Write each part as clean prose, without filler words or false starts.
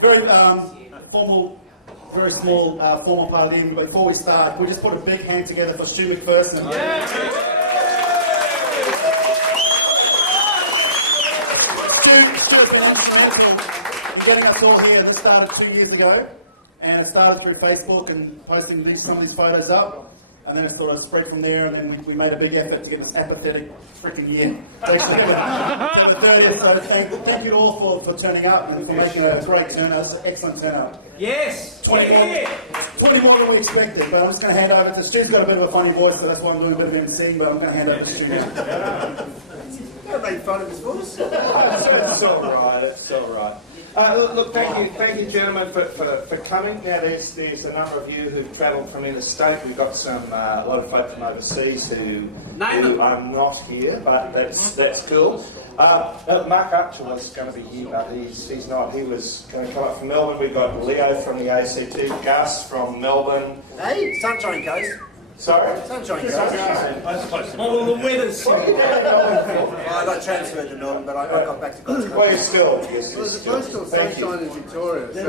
Very formal, very small formal part of the evening. But before we start, we just put a big hand together for Stu McPherson. Stu, getting us all here. This started 2 years ago, and it started through Facebook and posting some of these photos up. And then it sort of spread from there, and then we made a big effort to get this apathetic freaking year. So thank you all for turning up and for making a great turnout, excellent turnout. Yes! 20 more than we expected, but I'm just going to hand over to Stu's got a bit of a funny voice, so that's why I'm doing a bit of emceeing, but I'm going to hand over to Stu now. Don't make fun of his voice. It's all right, it's all right. Look, thank you, gentlemen, for coming. Now, there's a number of you who've travelled from interstate. We've got a lot of folk from overseas who are not here, but that's cool. Mark Upchell was going to be here, but he's not. He was going to come up from Melbourne. We've got Leo from the ACT, Gus from Melbourne. Hey, Sunshine Coast. Sorry? Sunshine Coast. Oh, well, the weather's... I got transferred to Melbourne, but I got back to Gold Coast. Well, you're still... Well, there's a place called Sunshine in Victoria. So,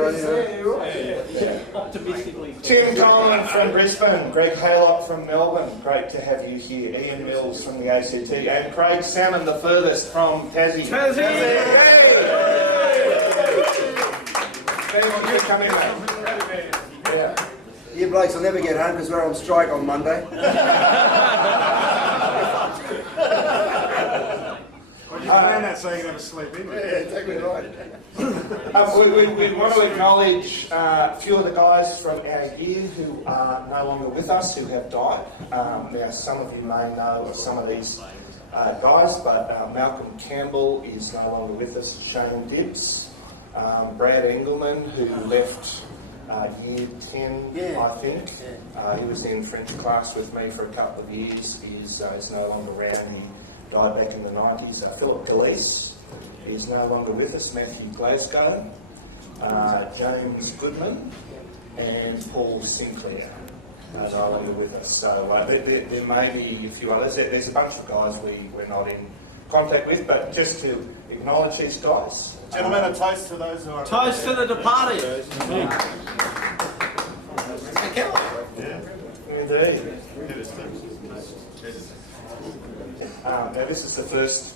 Optimistically. Tim Coleman from Brisbane, Greg Haylock from Melbourne, great to have you here. Ian Mills from the ACT, and Craig Salmon, the furthest from Tassie. Anyone can come in, mate. Yeah. You blokes will never get home because we're on strike on Monday. you plan that so you can have a sleep in. Yeah, exactly right. We want to acknowledge a few of the guys from our year who are no longer with us, who have died. Now, some of you may know of some of these guys, but Malcolm Campbell is no longer with us, Shane Dibbs, Brad Engelman, who left year 10, I think. He was in French class with me for a couple of years. He's no longer around. He died back in the 90s. Philip Galeese is no longer with us. Matthew Glasgow, James Goodman, and Paul Sinclair are no longer with us. So there may be a few others. There's a bunch of guys we're not in contact with, but just to acknowledge these guys. Gentlemen, a toast to those who are... Toast to the departed. Indeed. Now this is the first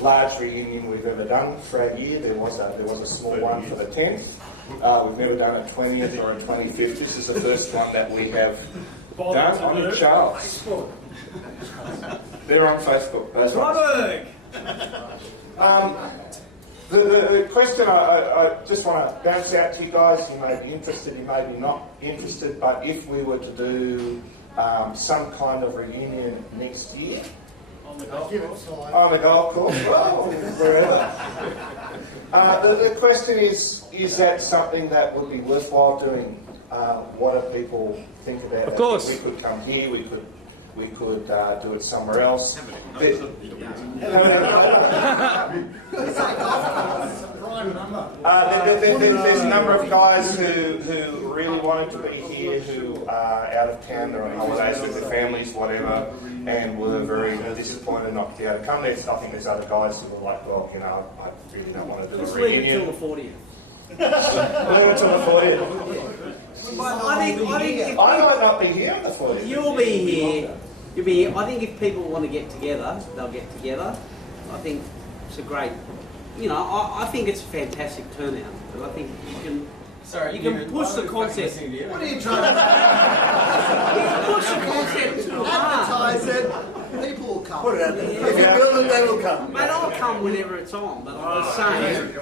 large reunion we've ever done for our year. There was a small one for the 10th. We've never done a 20th or a 25th. This is the first one that we have done on Charles. They're on Facebook. That's right. The question I just want to bounce out to you guys, you may be interested, you may be not interested, but if we were to do some kind of reunion next year, on the golf course, well, wherever. The question is that something that would be worthwhile doing? What do people think about it? Of course. We could come here, we could do it somewhere else. There's a number of guys who really wanted to be here, who are out of town, they're on holidays with their families, whatever, and were very disappointed not to be able to come there. I think there's other guys who were like, well, I really don't want to do a reunion. Just leave it till the 40th. Leave it till the 40th. I think if I might not be here on the 40th. you'll be here. You'll be here. I think if people want to get together, they'll get together. I think it's a great, I think it's a fantastic turnout. But I think you can push the concept. What are you trying to You can push the concept too hard. advertise it? People will come. Put it out there. If you build it, they will come. Mate, I'll come whenever it's on, but I was saying...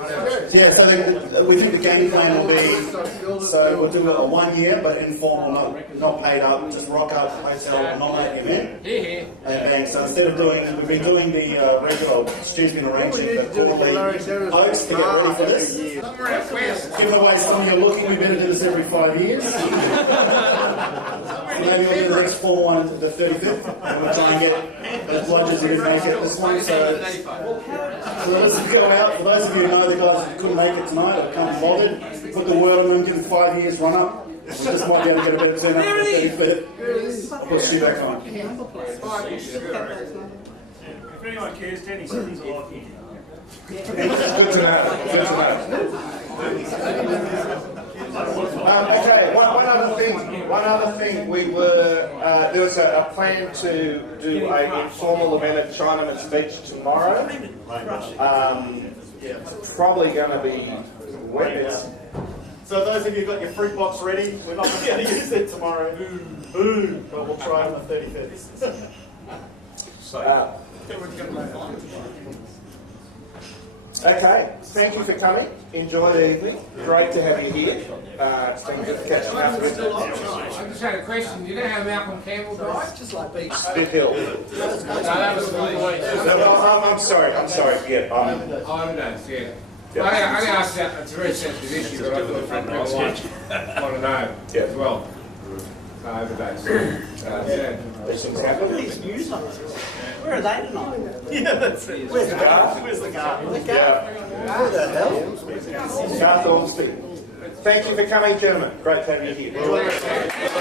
Yeah, so we think the game plan will be, so we'll do a 1 year, but informal, not paid up, just rock up, hotel, nominate event. And bang, so instead of we've been doing the regular, Stu's been arranging the quarterly oaks to get ready for this. Given away some of your looking, we better do this every 5 years. Maybe we'll do the next formal one, the 35th, and we'll try and get those lodges who didn't make it this one. So let's go out. For those of you who know the guys who couldn't make it tonight or can't be bothered, put the word on them, give them 5 years run up. We just might be able to get a better turn up for the 35th. Put Stu back on. If anyone cares, Danny City's a lot here. Good to know. Good to know. we were, there was a plan to do an informal event at Chinaman's Beach tomorrow. Probably going to be wet. So those of you who got your fruit box ready, we're not going to be able to use it tomorrow. Boo! But we'll try on the 35th. Okay, thank you for coming. Enjoy the evening. Great to have you here. It's been good catching up with you. I just had a question. You know how Malcolm Campbell died? Spit Hill. No, that was I'm sorry. Yeah, overdose, yeah. I asked that. It's a very sensitive issue, but I thought front row want to know as well. Overdose. these things happen. These news articles. Where are they tonight? Yeah, that's it. Where's the garden? Where's the garden? Who the hell? Garth Ormsby. Thank you for coming, gentlemen. Great to have you here.